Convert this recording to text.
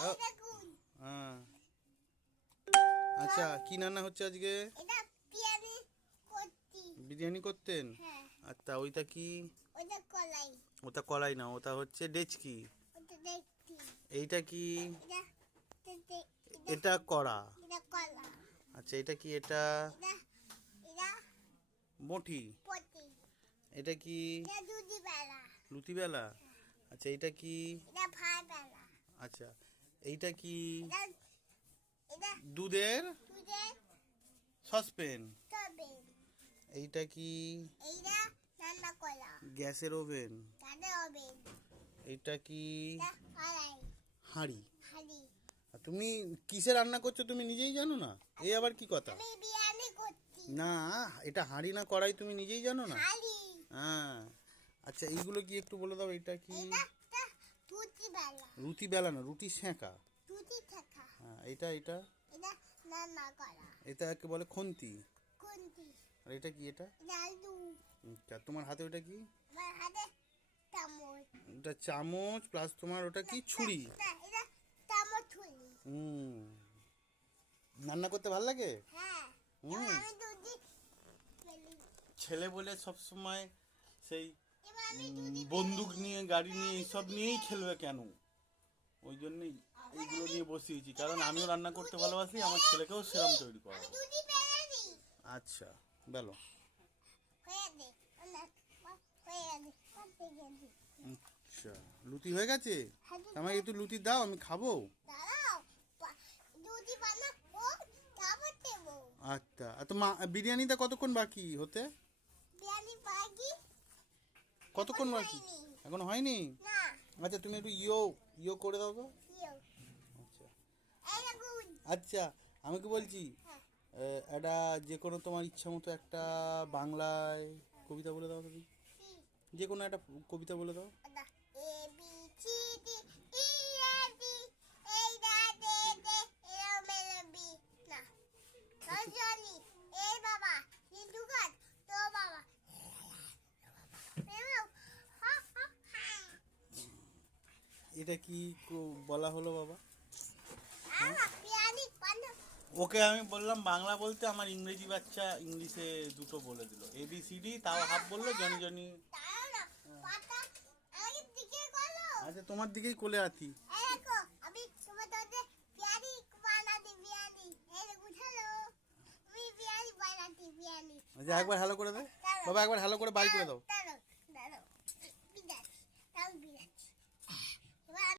হ্যাঁ, আচ্ছা কি রান্না হচ্ছে আজকে? বিরিয়ানি করতেন? আচ্ছা ওইটা কি? ওটা কলাই না, ওটা হচ্ছে ডেচকি। এইটা কি? এটা কড়া। আচ্ছা এটা কি? এটা বটি। এটা কি? লুচি বেলা। আচ্ছা এইটা কি? আচ্ছা এইটা কি? দুধের সসপেন। এইটা কি? গ্যাসের ওভেন। এইটা কি? হাঁড়ি। আর তুমি কিসে রান্না করছো তুমি নিজেই জানো না? এই আবার কি কথা? না, এটা হাঁড়ি না কড়াই তুমি নিজেই জানো না? হ্যাঁ। আচ্ছা এইগুলো কি একটু বলে দাও, এটা কি? রুটি বেলা না, রুটি সেঁকা। হ্যাঁ এটা এটা এটা একে বলে খুন্তি। আর এটা কি? এটা আচ্ছা তোমার হাতে ওটা কি? এটা চামচ প্লাস তোমার ওটা কি? ছুরি। হুম, রান্না করতে ভালো লাগে? হুম, ছেলে বলে সব সময় সেই বন্দুক নিয়ে গাড়ি নিয়ে এইসব নিয়েই খেলবে কেন? ওই জন্যই এইগুলো নিয়ে বসিয়েছি, কারণ আমিও রান্না করতে ভালোবাসি, আমার ছেলেকেও সেরকম তৈরি করা। আচ্ছা বলো। আচ্ছা লুচি হয়ে গেছে? আমাকে একটু লুচি দাও, আমি খাবো। আচ্ছা তো মা বিরিয়ানিটা কতক্ষণ বাকি হতে? কতক্ষণ বাকি? এখনো হয়নি? আচ্ছা তুমি একটু ইয়ো ইয়ো করে দাও তো। আচ্ছা আচ্ছা আমি কি বলছি, একটা যে কোনো তোমার ইচ্ছা মতো একটা বাংলায় কবিতা বলে দাও তুমি। যে কোনো একটা কবিতা বলে দাও। এটা কি বলা হলো বাবা? ওকে আমি বললাম বাংলা বলতে, আমার ইংরেজি বাচ্চা ইংলিশে দুটো বলে দিল, ABCD, তাও হাফ বললো জনি জনি। আচ্ছা তোমার দিকেই কোলে আছি। আচ্ছা একবার হ্যালো করে দাও বাবা, একবার হ্যালো করে বাই করে দাও।